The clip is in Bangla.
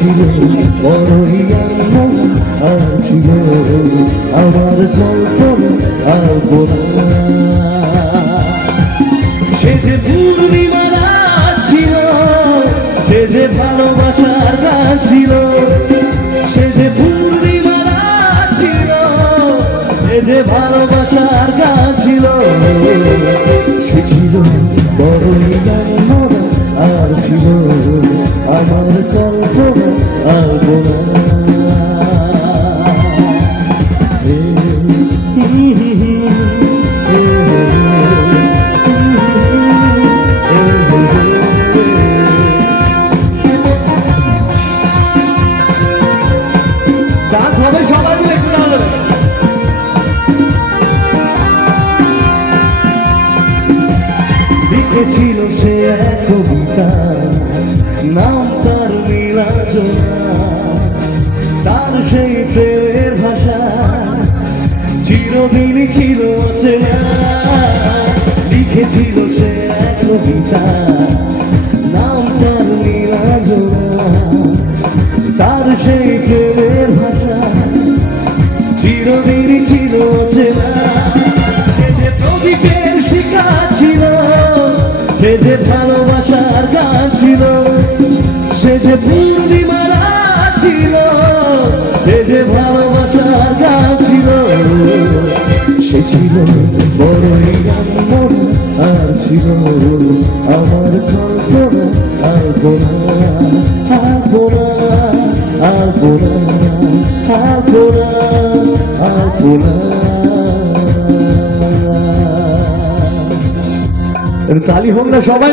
ছিল আনন্দ আর ছিল আমার আর সে সে যে ভালোবাসার ছিল সে ছিল সে যে ভালোবাসার ছিল সে বড়ই মরা আর ছিল আমার কল্পনা লিখেছিল সে এক কবিতা। নাম তার নীলাচনা তার সেই প্রেমের ভাষা চিরদিনই ছিল অচেনা লিখেছিল সে এক কবিতা। নাম তার প্রেমের ভাষা চিরদিনই ছিল অচেনা সে যে ভালোবাসার গান ছিল সে যে পূর্ণিমারা ছিল সে যে ভালোবাসার গান ছিল। সে ছিল বড়ই আনন্দ আর ছিল আমার কল্পনা, আর গোনা আর গোনা আর গোনা আর গোনা আর গোনা তালি হোক না সবাই